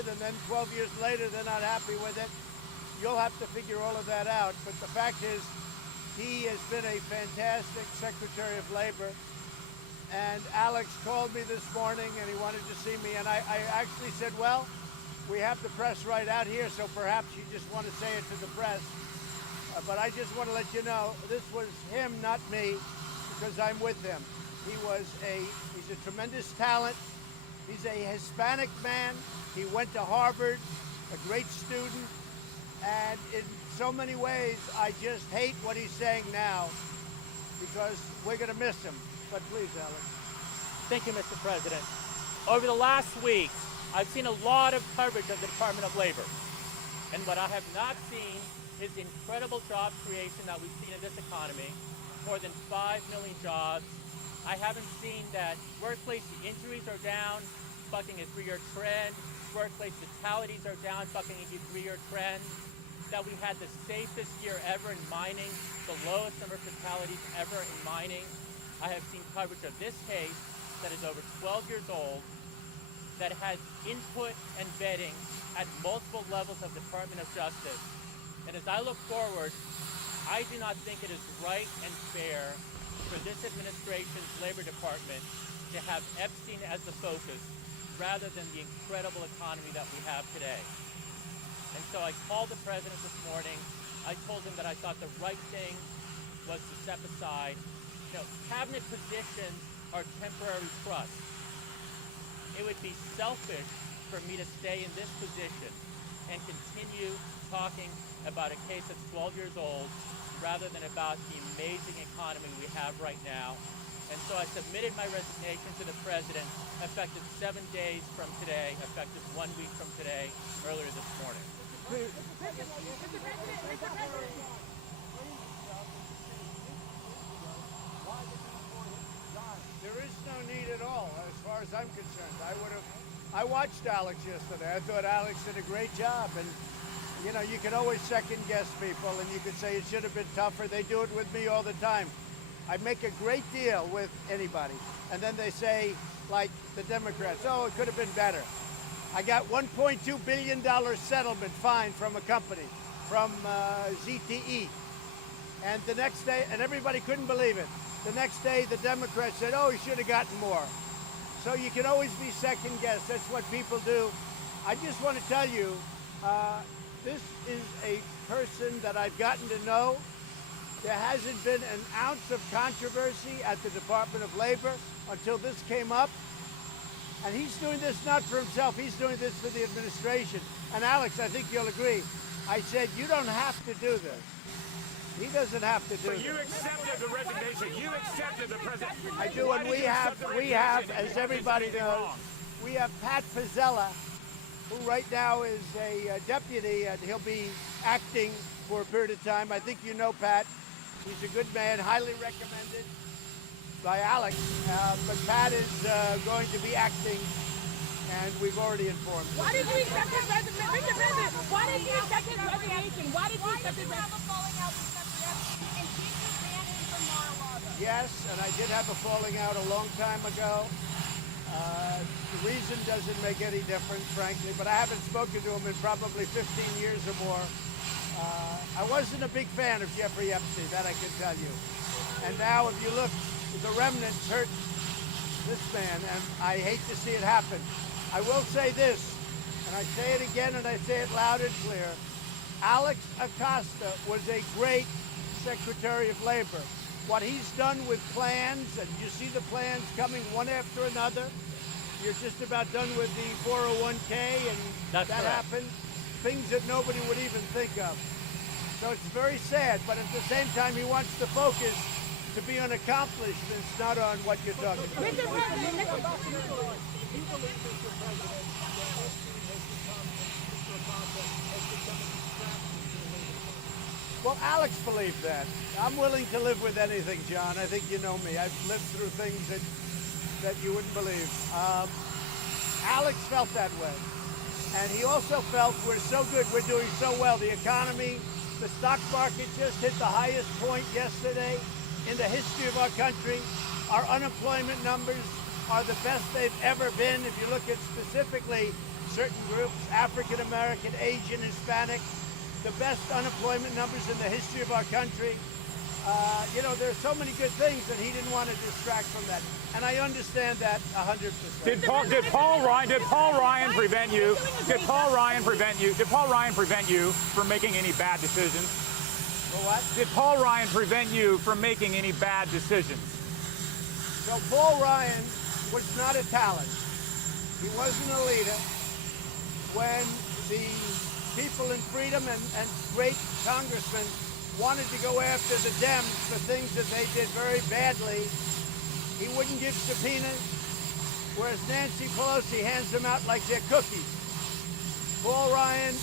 with, and then 12 years later they're not happy with it. You'll have to figure all of that out. But the fact is, he has been a fantastic Secretary of Labor. And Alex called me this morning and he wanted to see me. And I actually said, well, we have the press right out here, so perhaps you just want to say it to the press. But I just want to let you know, this was him, not me, because I'm with him. He's a tremendous talent. He's a Hispanic man. He went to Harvard, a great student. And in so many ways, I just hate what he's saying now because we're going to miss him. But please, Alex. Thank you, Mr. President. Over the last week, I've seen a lot of coverage of the Department of Labor. And what I have not seen is the incredible job creation that we've seen in this economy, more than 5 million jobs. I haven't seen that workplace injuries are down, bucking a 3-year trend. Workplace fatalities are down, bucking a 3-year trend. That we had the safest year ever in mining, the lowest number of fatalities ever in mining. I have seen coverage of this case that is over 12 years old, that has input and vetting at multiple levels of Department of Justice. And as I look forward, I do not think it is right and fair for this administration's Labor Department to have Epstein as the focus rather than the incredible economy that we have today. And so I called the president this morning. I told him that I thought the right thing was to step aside. Cabinet positions are temporary trusts. It would be selfish for me to stay in this position and continue talking about a case that's 12 years old rather than about the amazing economy we have right now. And so I submitted my resignation to the president, effective 7 days from today, effective 1 week from today, earlier this morning. There is no need at all, as far as I'm concerned. I watched Alex yesterday. I thought Alex did a great job. And, you can always second guess people and you could say it should have been tougher. They do it with me all the time. I make a great deal with anybody. And then they say, like the Democrats, oh, it could have been better. I got $1.2 billion settlement fine from a company, from ZTE. And the next day, and everybody couldn't believe it. The next day, the Democrats said, oh, he should have gotten more. So you can always be second guessed. That's what people do. I just want to tell you, this is a person that I've gotten to know. There hasn't been an ounce of controversy at the Department of Labor until this came up. And he's doing this not for himself, he's doing this for the administration. And Alex, I think you'll agree, I said, you don't have to do this. He doesn't have to do this. But you accepted the resignation, you accepted the president. I do, and we have, as everybody knows, we have Pat Pizzella, who right now is a deputy, and he'll be acting for a period of time. I think you know Pat. He's a good man, highly recommended by Alex, but Pat is going to be acting, and we've already informed him. Why did you accept his resignation? Mr. President, why did you accept his resignation? Why did you accept his resignation? Yes, and I did have a falling out a long time ago. The reason doesn't make any difference, frankly, but I haven't spoken to him in probably 15 years or more. I wasn't a big fan of Jeffrey Epstein, that I can tell you. And now if you look, the remnants hurt this man, and I hate to see it happen. I will say this, and I say it again, and I say it loud and clear. Alex Acosta was a great Secretary of Labor. What he's done with plans, and you see the plans coming one after another. You're just about done with the 401k, and that happened. Things that nobody would even think of. So it's very sad, but at the same time, he wants to focus to be on accomplishments, not on what you're talking about. Mr. President, Well, Alex believed that. I'm willing to live with anything, John. I think you know me. I've lived through things that you wouldn't believe. Alex felt that way. And he also felt we're so good, we're doing so well. The economy, the stock market just hit the highest point yesterday in the history of our country. Our unemployment numbers are the best they've ever been. If you look at specifically certain groups, African American, Asian, Hispanic, the best unemployment numbers in the history of our country. You know, there's so many good things, and he didn't want to distract from that. And I understand that 100%. Did Paul Ryan prevent you from making any bad decisions? For what? Did Paul Ryan prevent you from making any bad decisions? So Paul Ryan was not a talent. He wasn't a leader. When the people in freedom and great congressmen wanted to go after the Dems for things that they did very badly, he wouldn't give subpoenas, whereas Nancy Pelosi hands them out like they're cookies. Paul Ryan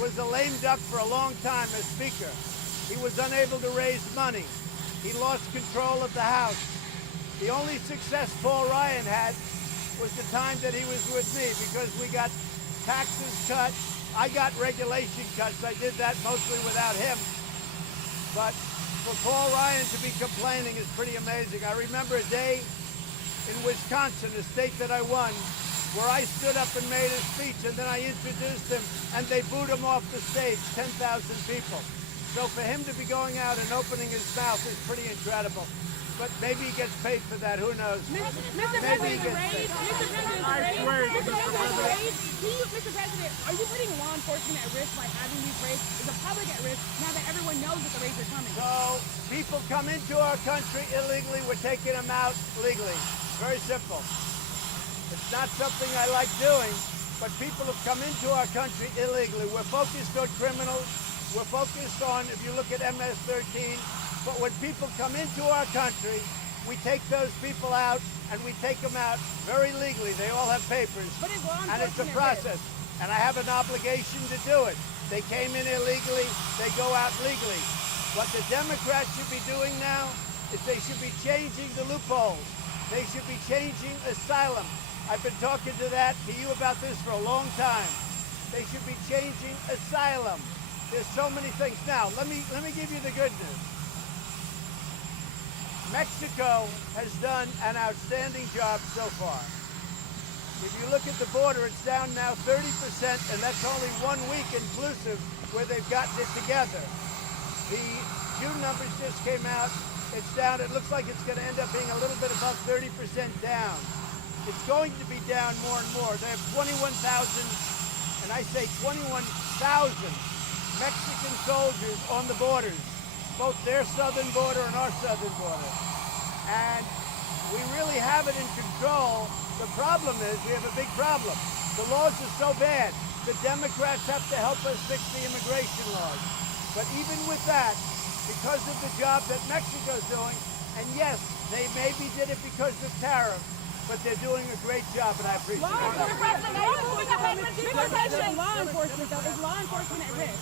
was a lame duck for a long time as Speaker. He was unable to raise money. He lost control of the House. The only success Paul Ryan had was the time that he was with me, because we got taxes cut. I got regulation cuts. I did that mostly without him. But for Paul Ryan to be complaining is pretty amazing. I remember a day in Wisconsin, a state that I won, where I stood up and made a speech, and then I introduced him, and they booed him off the stage, 10,000 people. So for him to be going out and opening his mouth is pretty incredible. But maybe he gets paid for that. Who knows? Mr. Maybe he President, gets paid. Mr. President, are you putting law enforcement at risk by having these raids? Is the public at risk now that everyone knows that the raids are coming? So people come into our country illegally. We're taking them out legally. Very simple. It's not something I like doing, but people have come into our country illegally. We're focused on criminals. We're focused on, if you look at MS-13, but when people come into our country, we take those people out, and we take them out very legally. They all have papers, But is law and it's a enforcement at process, and I have an obligation to do it. They came in illegally, they go out legally. What the Democrats should be doing now is they should be changing the loopholes. They should be changing asylum. I've been talking to you about this for a long time. They should be changing asylum. There's so many things. Now, let me give you the good news. Mexico has done an outstanding job so far. If you look at the border, it's down now 30%, and that's only 1 week inclusive where they've gotten it together. The June numbers just came out. It's down. It looks like it's going to end up being a little bit above 30% down. It's going to be down more and more. They have 21,000, and I say 21,000 Mexican soldiers on the borders, both their southern border and our southern border. And we really have it in control. The problem is we have a big problem. The laws are so bad. The Democrats have to help us fix the immigration laws. But even with that, because of the job that Mexico's doing, and yes, they maybe did it because of tariffs, but they're doing a great job, and I appreciate it. Mr. President, law enforcement, though, is law enforcement at risk?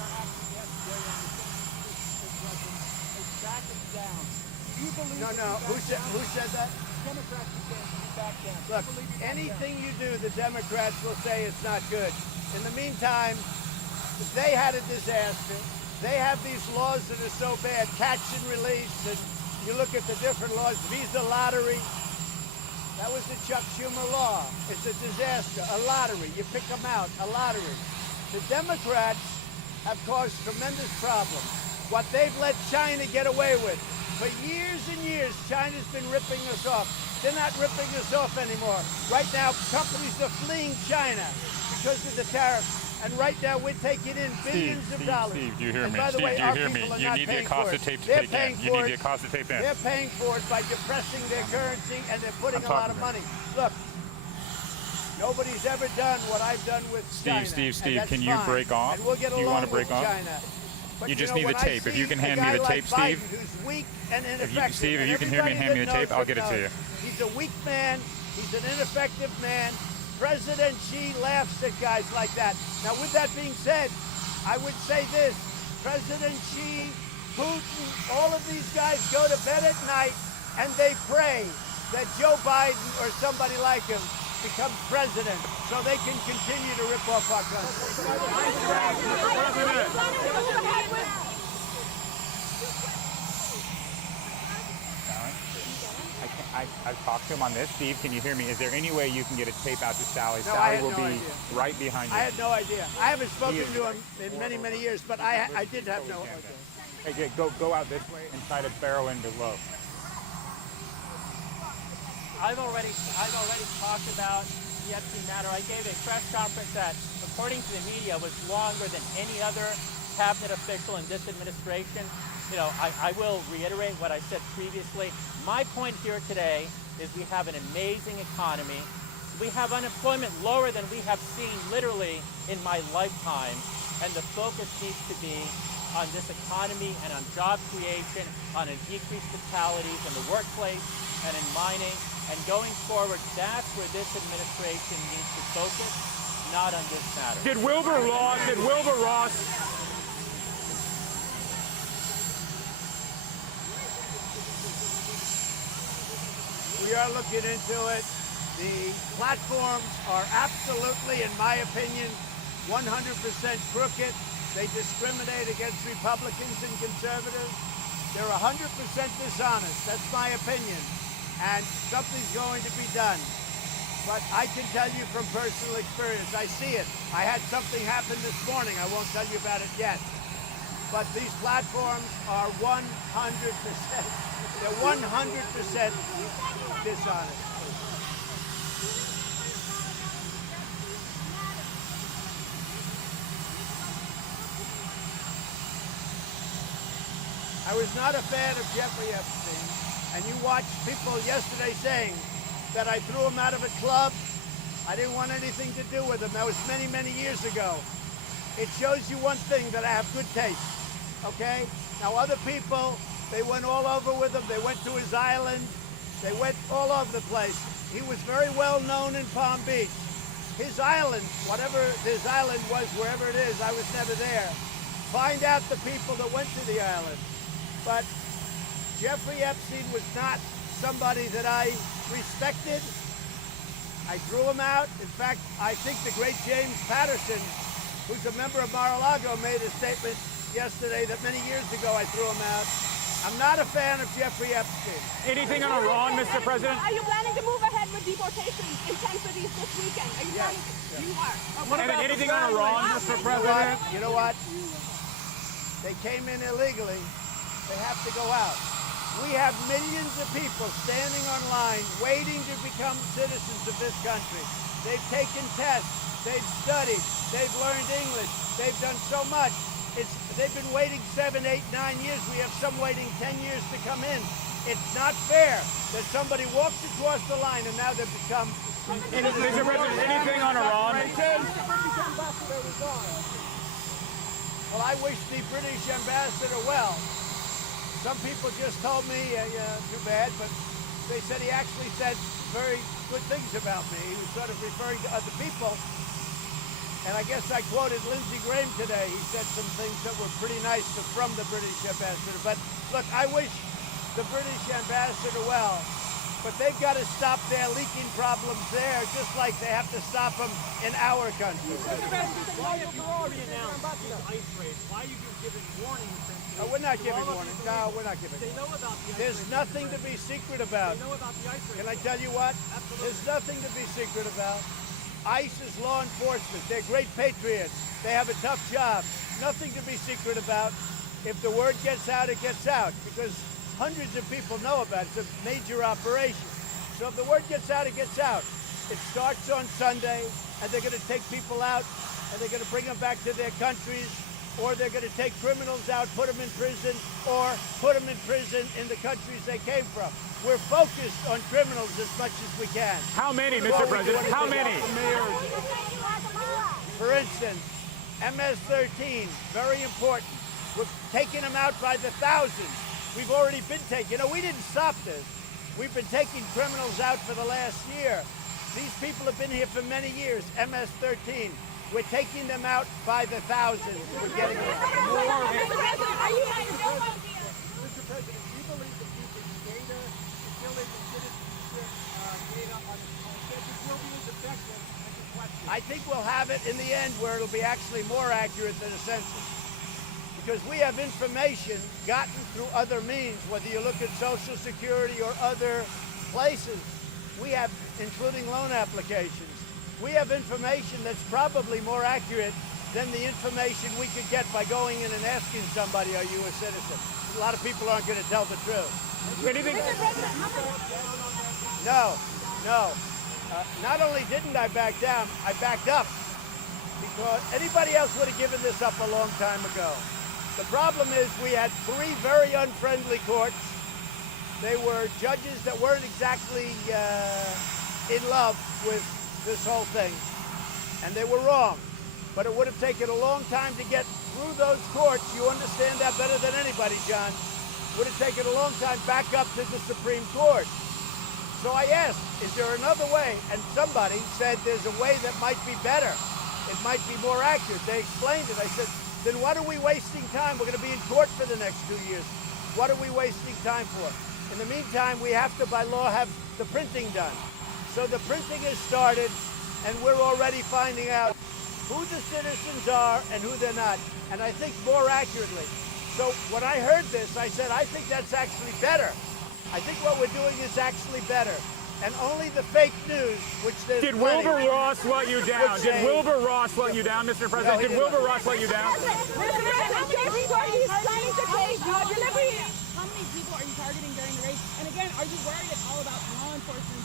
No. Who said that? Look, anything you do, the Democrats will say it's not good. In the meantime, they had a disaster. They have these laws that are so bad, catch and release, and you look at the different laws, visa lottery. That was the Chuck Schumer law. It's a disaster, a lottery. You pick them out, a lottery. The Democrats have caused tremendous problems. What they've let China get away with. For years and years, China's been ripping us off. They're not ripping us off anymore. Right now, companies are fleeing China because of the tariffs. And right now, we're taking in billions of dollars. Steve, do you hear and me? by the way, Do you our hear me? people are You not need the paying Acosta for it. tape to They're take paying in. You for need it. the Acosta tape in. They're paying for it by depressing their currency, and they're putting a lot of money. Look, nobody's ever done what I've done with China. Steve, and that's can you fine. break off? And we'll get Do you along want to break with off? China. But You just know, need the when I tape. If see you can a hand me guy the like tape, Steve. Biden, who's weak and ineffective. Steve, if and you can hear me and hand me the everybody tape, I'll that get it to knows you. He's a weak man. He's an ineffective man. President Xi laughs at guys like that. Now, with that being said, I would say this. President Xi, Putin, all of these guys go to bed at night and they pray that Joe Biden or somebody like him becomes president so they can continue to rip off our country. I I've talked to him on this. Steve, can you hear me? Is there any way you can get a tape out to Sally? No, I Sally had will no be idea. right behind you. I had no idea. I haven't spoken is to him in many, many years, but I did have no idea. Hey, go out this way and try to barrel in below. I've already talked about the Epstein matter. I gave a press conference that, according to the media, was longer than any other cabinet official in this administration. You know, I will reiterate what I said previously. My point here today is we have an amazing economy. We have unemployment lower than we have seen literally in my lifetime. And the focus needs to be on this economy and on job creation, on a decreased fatalities in the workplace and in mining. And going forward, that's where this administration needs to focus, not on this matter. Did Wilbur Ross We are looking into it. The platforms are absolutely, in my opinion, 100% crooked. They discriminate against Republicans and conservatives. They're 100% dishonest. That's my opinion. And something's going to be done. But I can tell you from personal experience, I see it. I had something happen this morning. I won't tell you about it yet. But these platforms are 100%, they're 100% dishonest. I was not a fan of Jeffrey Epstein, and you watched people yesterday saying that I threw him out of a club. I didn't want anything to do with him. That was many, many years ago. It shows you one thing, that I have good taste, okay? Now other people, they went all over with him. They went to his island. They went all over the place. He was very well known in Palm Beach. His island, whatever his island was, wherever it is, I was never there. Find out the people that went to the island. But Jeffrey Epstein was not somebody that I respected. I threw him out. In fact, I think the great James Patterson, who's a member of Mar-a-Lago, made a statement yesterday that many years ago I threw him out. I'm not a fan of Jeffrey Epstein. anything on Iran, Mr. President? Are you planning to move ahead with deportation intensities this weekend? Are you planning? You are. What about anything on Iran, Mr. President? You know what? They came in illegally. They have to go out. We have millions of people standing on line waiting to become citizens of this country. They've taken tests. They've studied. They've learned English. They've done so much. They've been waiting 7, 8, 9 years. We have some waiting 10 years to come in. It's not fair that somebody walks across the line and now they've become... Mr. President, anything on Iran? Well, I wish the British ambassador well. Some people just told me, too bad, but they said he actually said very good things about me. He was sort of referring to other people. And I guess I quoted Lindsey Graham today. He said some things that were pretty nice from the British ambassador. But look, I wish the British ambassador well, but they've got to stop their leaking problems there, just like they have to stop them in our country. Why have you already announced the ice raid? Why are you giving warnings? No, we're not giving warnings. No, we're not giving. They know about the ice There's raid. nothing to be secret about. They know about the ice raid. Can I tell you what? Absolutely. There's nothing to be secret about. ICE is law enforcement. They're great patriots. They have a tough job. Nothing to be secret about. If the word gets out, it gets out, because hundreds of people know about it. It's a major operation. So if the word gets out, it gets out. It starts on Sunday, and they're going to take people out, and they're going to bring them back to their countries, or they're going to take criminals out, put them in prison, or put them in prison in the countries they came from. We're focused on criminals as much as we can. How many, Mr. President? How many? For instance, MS-13, very important. We're taking them out by the thousands. We've already been taking, we didn't stop this. We've been taking criminals out for the last year. These people have been here for many years, MS-13. We're taking them out by the thousands. We're getting them out. Mr. President, do you believe that using data, illegal citizenship data on the census will be as effective as a question? I think we'll have it in the end where it'll be actually more accurate than a census. Because we have information gotten through other means, whether you look at Social Security or other places we have, including loan applications, we have information that's probably more accurate than the information we could get by going in and asking somebody, are you a citizen? A lot of people aren't going to tell the truth. Anything? No. Not only didn't I back down, I backed up, because anybody else would have given this up a long time ago. The problem is we had 3 very unfriendly courts. They were judges that weren't exactly in love with this whole thing, and they were wrong. But it would have taken a long time to get through those courts. You understand that better than anybody, John. Would have taken a long time back up to the Supreme Court. So I asked, is there another way? And somebody said there's a way that might be better. It might be more accurate. They explained it. I said, then what are we wasting time? We're going to be in court for the next 2 years. What are we wasting time for? In the meantime, we have to, by law, have the printing done. So the printing has started, and we're already finding out who the citizens are and who they're not. And I think more accurately. So when I heard this, I said, I think that's actually better. I think what we're doing is actually better. And only the fake news, which there's Did plenty. Wilbur Ross let you down? Did Wilbur Ross let you down, Mr. President? he Did didn't. Wilbur Ross let you down? How many people are you targeting during the race? And again, are you worried at all about law enforcement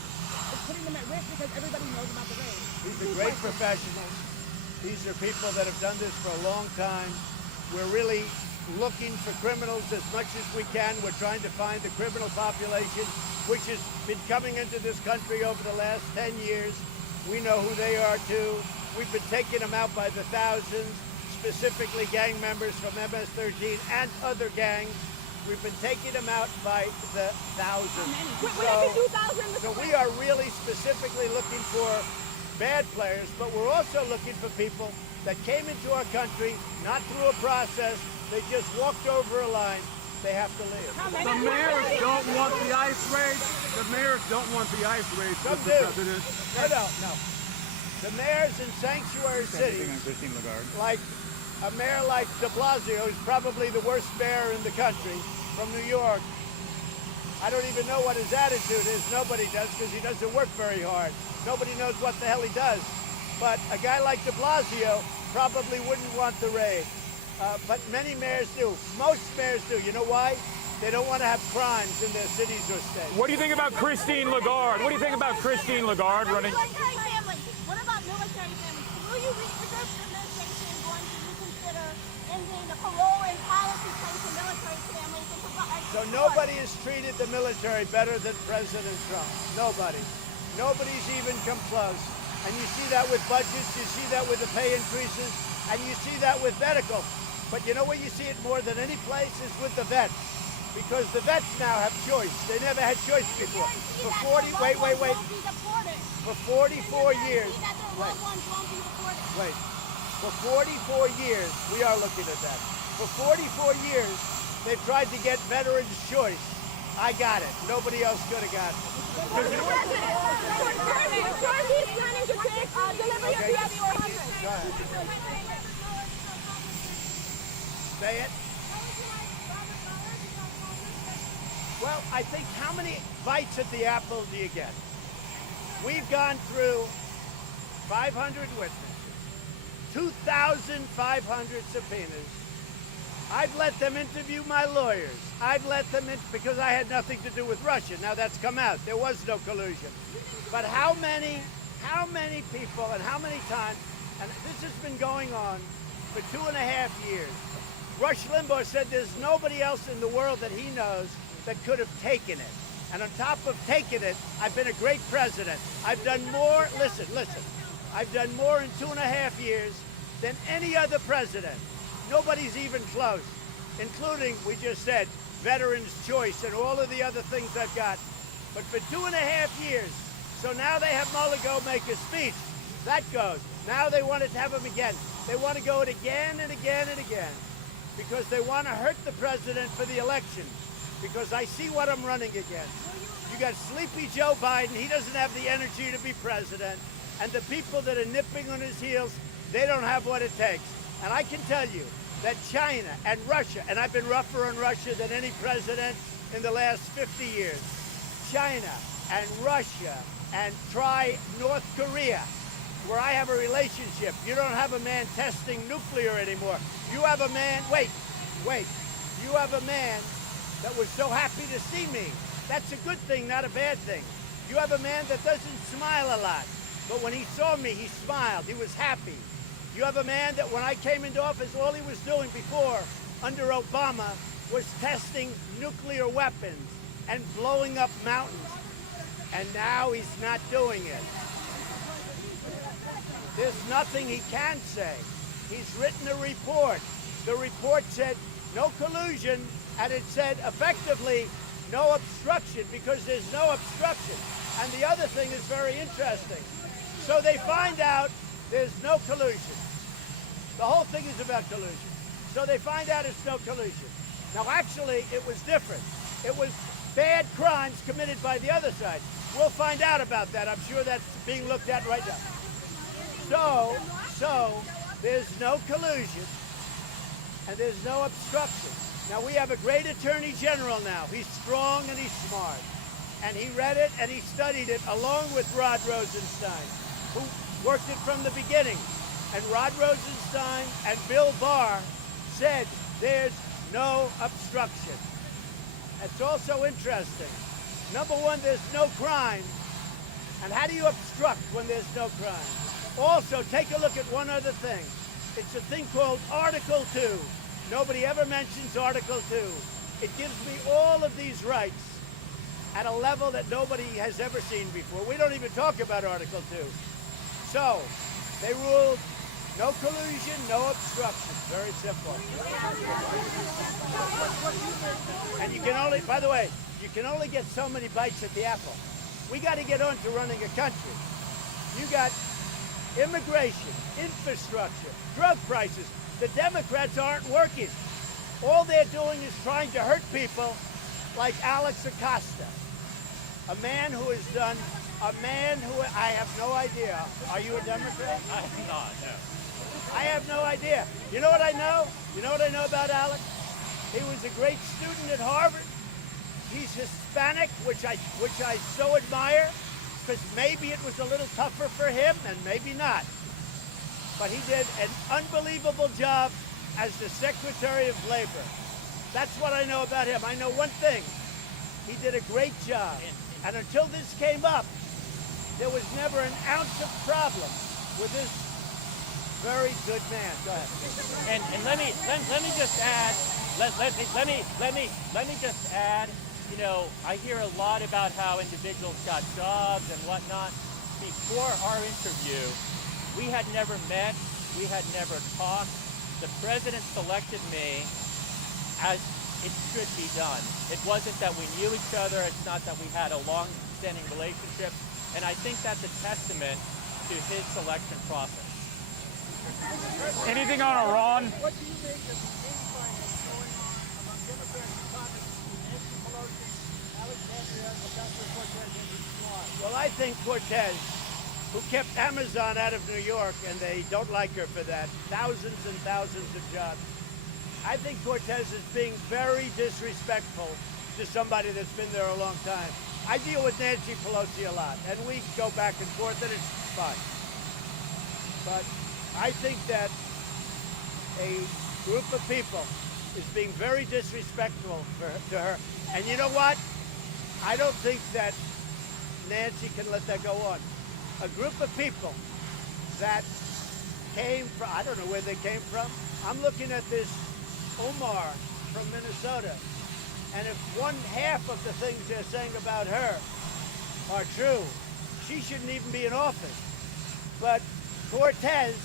putting them at risk because everybody knows about the race? These are great professionals. These are people that have done this for a long time. We're really looking for criminals as much as we can. We're trying to find the criminal population, which has been coming into this country over the last 10 years. We know who they are too. We've been taking them out by the thousands, specifically gang members from MS-13 and other gangs. We've been taking them out by the thousands. So we are really specifically looking for bad players, but we're also looking for people that came into our country, not through a process. They just walked over a line. They have to leave. The mayors don't want the ICE raid. The mayors don't want the ICE raid, Some Mr. do. President. No. The mayors in sanctuary cities, like a mayor like de Blasio, who's probably the worst mayor in the country, from New York, I don't even know what his attitude is. Nobody does, because he doesn't work very hard. Nobody knows what the hell he does. But a guy like de Blasio probably wouldn't want the raid. But many mayors do. Most mayors do. You know why? They don't want to have crimes in their cities or states. What do you think about Christine Lagarde? What do you think about Christine Lagarde running? Military families. What about military families? Will you reserve the administration going to reconsider ending the parole and policy place for military families and provide So nobody has treated the military better than President Trump. Nobody. Nobody's even come close. And you see that with budgets, you see that with the pay increases, and you see that with medical. But you know where you see it more than any place is with the vets. Because the vets now have choice. They never had choice before. For 40, wait. For 44 years, wait. For 44 years, we are looking at that. For 44 years, they've tried to get veterans' choice. I got it. Nobody else could have got it. Say it. Well, I think how many bites at the apple do you get? We've gone through 500 witnesses, 2,500 subpoenas. I've let them interview my lawyers. I've let them in because I had nothing to do with Russia. Now that's come out. There was no collusion. But how many people and how many times, and this has been going on for 2.5 years. Rush Limbaugh said there's nobody else in the world that he knows that could have taken it. And on top of taking it, I've been a great president. I've done more, listen, I've done more in 2.5 years than any other president. Nobody's even close, including, we just said, Veterans' Choice and all of the other things I've got. But for 2.5 years, so now they have Mueller go make a speech. That goes. Now they want to have him again. They want to go it again and again and again because they want to hurt the president for the election. Because I see what I'm running against. You got sleepy Joe Biden. He doesn't have the energy to be president. And the people that are nipping on his heels, they don't have what it takes. And I can tell you that China and Russia, and I've been rougher on Russia than any president in the last 50 years. China and Russia and try North Korea, where I have a relationship. You don't have a man testing nuclear anymore. You have a man, wait, you have a man that was so happy to see me. That's a good thing, not a bad thing. You have a man that doesn't smile a lot, but when he saw me, he smiled. He was happy. You have a man that when I came into office, all he was doing before, under Obama, was testing nuclear weapons and blowing up mountains. And now he's not doing it. There's nothing he can say. He's written a report. The report said no collusion, and it said effectively no obstruction, because there's no obstruction. And the other thing is very interesting. So they find out there's no collusion. The whole thing is about collusion. So they find out it's no collusion. Now actually it was different. It was bad crimes committed by the other side. We'll find out about that. I'm sure that's being looked at right now. So there's no collusion and there's no obstruction. Now we have a great attorney general now. He's strong and he's smart. And he read it and he studied it along with Rod Rosenstein, who worked it from the beginning. And Rod Rosenstein and Bill Barr said there's no obstruction. It's also interesting. Number one, there's no crime. And how do you obstruct when there's no crime? Also, take a look at one other thing. It's a thing called Article 2. Nobody ever mentions Article 2. It gives me all of these rights at a level that nobody has ever seen before. We don't even talk about Article 2. So, they ruled no collusion, no obstruction. Very simple. And you can only, by the way, you can only get so many bites at the apple. We got to get on to running a country. You got immigration, infrastructure, drug prices. The Democrats aren't working. All they're doing is trying to hurt people like Alex Acosta, a man who has done, I have no idea. Are you a Democrat? I'm not, no. I have no idea. You know what I know? You know what I know about Alex? He was a great student at Harvard. He's Hispanic, which I so admire, because maybe it was a little tougher for him and maybe not. But he did an unbelievable job as the Secretary of Labor. That's what I know about him. I know one thing. He did a great job. And until this came up, there was never an ounce of problem with this very good man. Go ahead. And let me just add. Let me just add. You know, I hear a lot about how individuals got jobs and whatnot. Before our interview, we had never met. We had never talked. The president selected me as it should be done. It wasn't that we knew each other. It's not that we had a long-standing relationship. And I think that's a testament to his selection process. Anything on Iran? What do you make of the infighting going on among Democrats in Congress between Nancy Pelosi, Alexandria Ocasio-Cortez, and his squad? Well, I think Cortez, who kept Amazon out of New York, and they don't like her for that, thousands and thousands of jobs. I think Cortez is being very disrespectful to somebody that's been there a long time. I deal with Nancy Pelosi a lot, and we go back and forth, and it's fun. But I think that a group of people is being very disrespectful to her. And you know what? I don't think that Nancy can let that go on. A group of people that came from, I don't know where they came from. I'm looking at this Omar from Minnesota. And if one half of the things they're saying about her are true, she shouldn't even be in office. But Cortez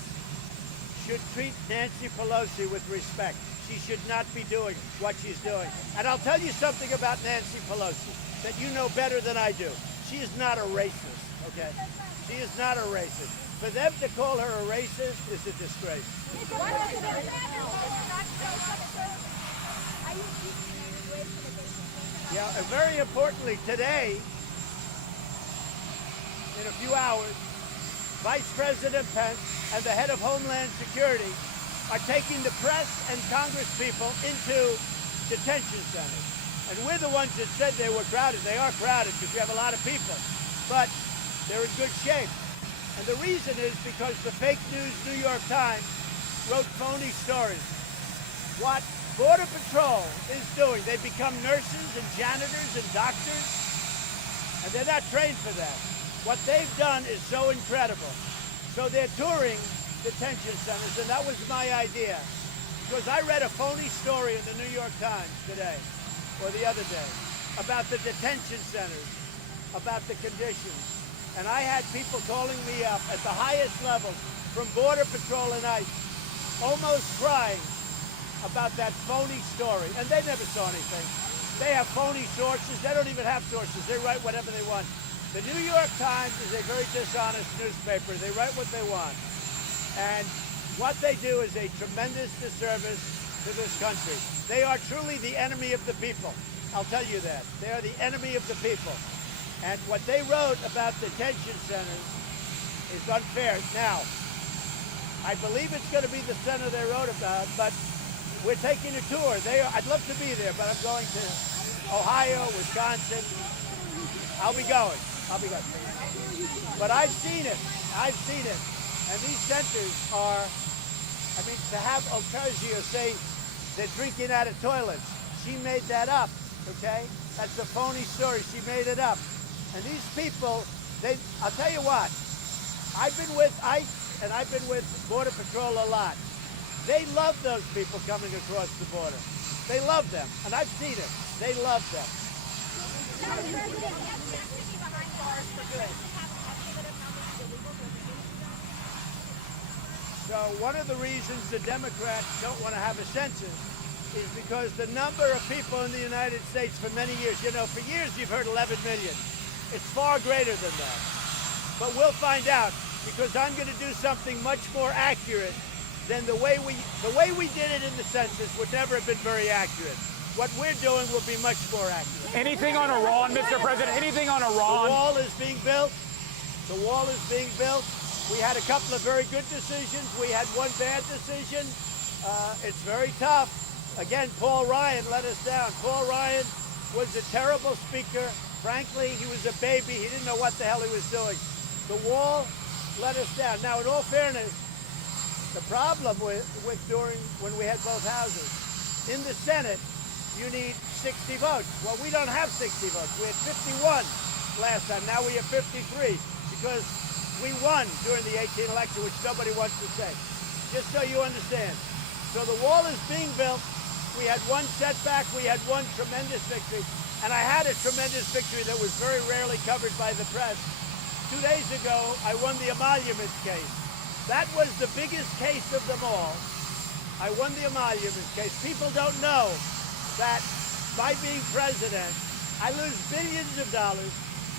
should treat Nancy Pelosi with respect. She should not be doing what she's doing. And I'll tell you something about Nancy Pelosi that you know better than I do. She is not a racist, okay? She is not a racist. For them to call her a racist is a disgrace. Yeah, and very importantly, today, in a few hours, Vice President Pence and the head of Homeland Security are taking the press and Congress people into detention centers. And we're the ones that said they were crowded. They are crowded because we have a lot of people. But they're in good shape. And the reason is because the fake news New York Times wrote phony stories. What Border Patrol is doing, they become nurses and janitors and doctors, and they're not trained for that. What they've done is so incredible. So they're touring detention centers, and that was my idea. Because I read a phony story in the New York Times today, or the other day, about the detention centers, about the conditions. And I had people calling me up at the highest levels from Border Patrol and ICE, almost crying about that phony story. And they never saw anything. They have phony sources. They don't even have sources. They write whatever they want. The New York Times is a very dishonest newspaper. They write what they want. And what they do is a tremendous disservice to this country. They are truly the enemy of the people. I'll tell you that. They are the enemy of the people. And what they wrote about detention centers is unfair. Now, I believe it's going to be the center they wrote about, but we're taking a tour. I'd love to be there, but I'm going to Ohio, Wisconsin. I'll be going. But I've seen it. And these centers are, I mean, to have Ocasio say they're drinking out of toilets, she made that up, okay? That's a phony story. She made it up. And these people, I'll tell you what, I've been with ICE and I've been with Border Patrol a lot. They love those people coming across the border. They love them, and I've seen it. They love them. So one of the reasons the Democrats don't want to have a census is because the number of people in the United States for many years, for years you've heard 11 million. It's far greater than that. But we'll find out, because I'm going to do something much more accurate than the way we did it in the census would never have been very accurate. What we're doing will be much more accurate. Anything on Iran, Mr. President? Anything on Iran? The wall is being built. The wall is being built. We had a couple of very good decisions. We had one bad decision. It's very tough. Again, Paul Ryan let us down. Paul Ryan was a terrible speaker. Frankly, he was a baby. He didn't know what the hell he was doing. The wall let us down. Now, in all fairness, the problem with when we had both houses, in the Senate, you need 60 votes. Well, we don't have 60 votes. We had 51 last time. Now we have 53 because we won during the 2018 election, which nobody wants to say. Just so you understand. So the wall is being built. We had one setback. We had one tremendous victory. And I had a tremendous victory that was very rarely covered by the press. 2 days ago, I won the emoluments case. That was the biggest case of them all. I won the emoluments case. People don't know that by being president, I lose billions of dollars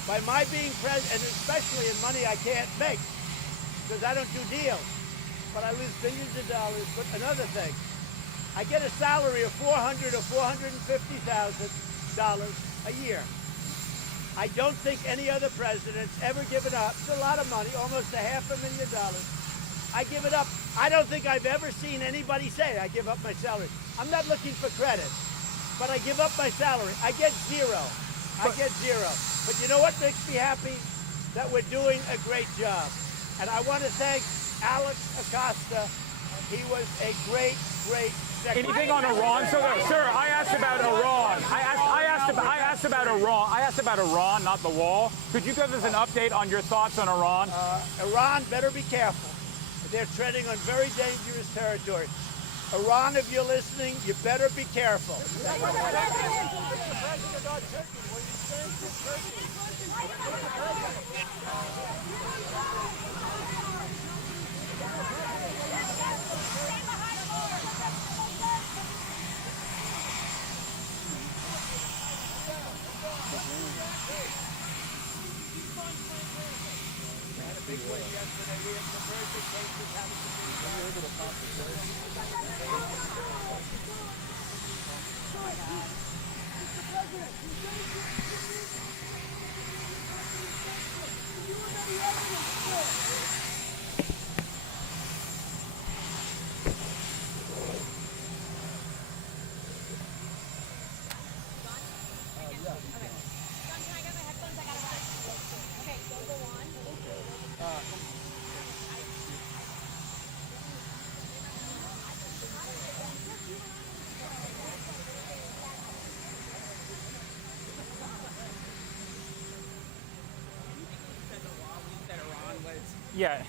by my being president, and especially in money I can't make because I don't do deals. But I lose billions of dollars. But another thing, I get a salary of $400,000 or $450,000 a year. I don't think any other president's ever given up. It's a lot of money, almost $500,000. I give it up. I don't think I've ever seen anybody say I give up my salary. I'm not looking for credit, but I give up my salary. I get zero. But you know what makes me happy? That we're doing a great job. And I want to thank Alex Acosta. He was a great secretary. Anything on Iran? So, sir, I asked about Iran. I asked about Iran. I asked about Iran, not the wall. Could you give us an update on your thoughts on Iran? Iran better be careful. They're treading on very dangerous territory. Iran, if you're listening, you better be careful. Big win yesterday. We had some very big cases having to Yeah.